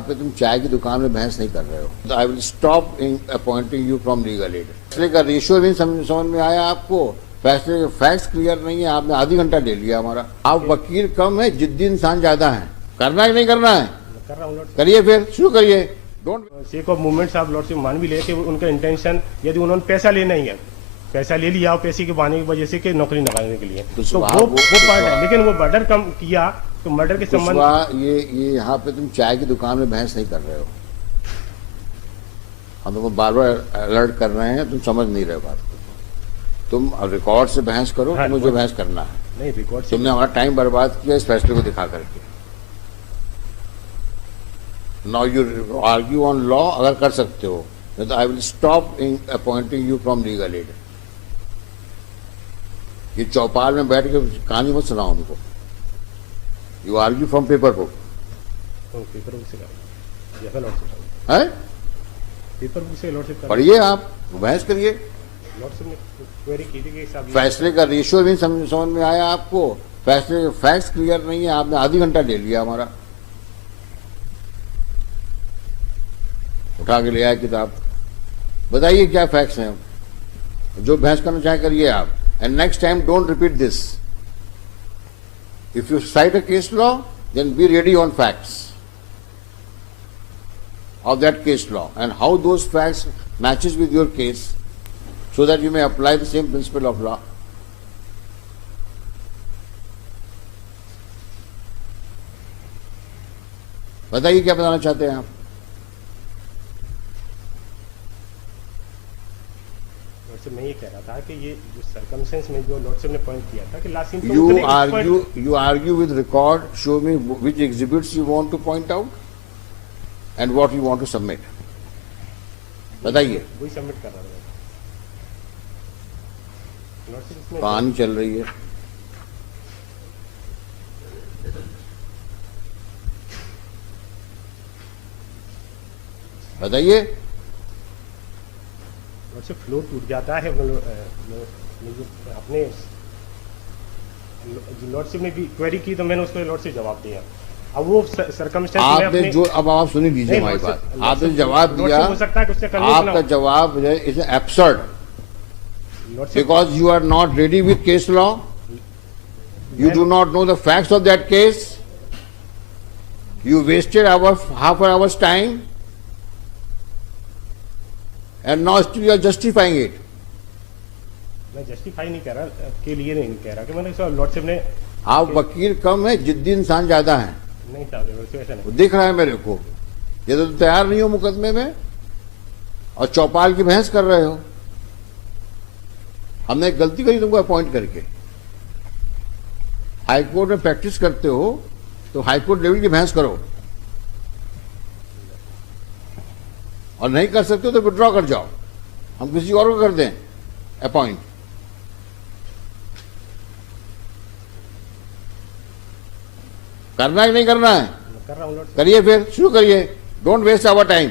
यहाँ पे तुम चाय की दुकान में बहस नहीं कर रहे हो। I will stop appointing you from legal aid. फैसले का रेशियो नहीं समझ में आया आपको, फैसले के फैक्ट्स क्लियर नहीं है, आपने आधी घंटा ले लिया हमारा। आप वकील कम है, जिद्दी इंसान ज्यादा है। करना है कि नहीं करना है? कर रहा हूँ। करिए, फिर शुरू करिए। डोंट सेक ऑफ मूवमेंट्स आप लॉर्डशिप मान भी ले कि उनका इंटेंशन यदि उन्होंने पैसा लेना ही है, पैसा ले लिया और पैसे के बहाने की वजह से कि नौकरी निकालने के लिए, तो वो पार्ट है। लेकिन वो मर्डर कम किया तो मर्डर के संबंध ये यहाँ पे तुम चाय की दुकान में बहस नहीं कर रहे हो। हम तुमको बार बार अलर्ट कर रहे हैं, तुम समझ नहीं रहे बात को। तुम रिकॉर्ड से बहस करो। हाँ, तुम्हें जो बहस करना है। नहीं, रिकॉर्ड से तुमने हमारा टाइम बर्बाद किया इस फैसले को दिखा करके। Now you argue on law, अगर कर सकते हो तो I will stop appointing you from legal aid. ये चौपाल में बैठ के कहानी मत सुनाओ हमको। You argue from paper book. Paper book से लॉर्डशिप है, पेपर बुक से लॉर्डशिप पढ़िए, आप बहस करिए। लॉर्डशिप ने क्वेरी की थी कि साहब फैसले का रेशियो नहीं समझ में आया आपको, फैसले के फैक्ट्स क्लियर नहीं है, आपने आधी घंटा ले लिया हमारा। उठा के ले आया किताब, बताइए क्या फैक्ट्स हैं। जो बहस करना चाहे करिए आप। And next time don't repeat this. If you cite a case law, then be ready on facts of that case law and how those facts matches with your case, so that you may apply the same principle of law. बताइए क्या बताना चाहते हैं आप? Lordship मैं ये कह रहा था कि ये जो सर्कमस्टेंस में जो लॉर्डशिप ने पॉइंट किया था कि last seen you argue with record. Show me which exhibits you want to point out and what you want to submit. बताइए। वही सबमिट कर रहा था। लॉर्डशिप इसमें कहानी चल रही है। बताइए। लॉर्डशिप फ्लो टूट जाता है। अपने लॉर्डशिप ने भी क्वेरी की तो मैंने उसको लॉर्डशिप जवाब दिया। अब वो सर्कमस्टेंस में आपने जो, अब आप सुन लीजिए हमारी बात। आपने जवाब दिया, हो सकता है कि उससे आपका जवाब is absurd because you are not ready with case law. You do not know the facts of that case. You wasted half an hour's time and now still you are justifying it. मैं justify नहीं कर रहा के लिए नहीं कह रहा कि मैंने लॉर्डशिप ने, आप वकील कम है, जिद्दी इंसान ज्यादा है। नहीं था ऐसा नहीं। दिख रहा है मेरे को। ये तो तैयार नहीं हो मुकदमे में और चौपाल की बहस कर रहे हो। हमने एक गलती करी तुमको अपॉइंट करके। हाईकोर्ट में प्रैक्टिस करते हो तो हाईकोर्ट लेवल की बहस करो, और नहीं कर सकते हो तो विड्रॉ कर जाओ, हम किसी और को कर दें अपॉइंट। करना है कि नहीं करना है? कर रहा हूँ। करिए, फिर शुरू करिए। Don't waste our time.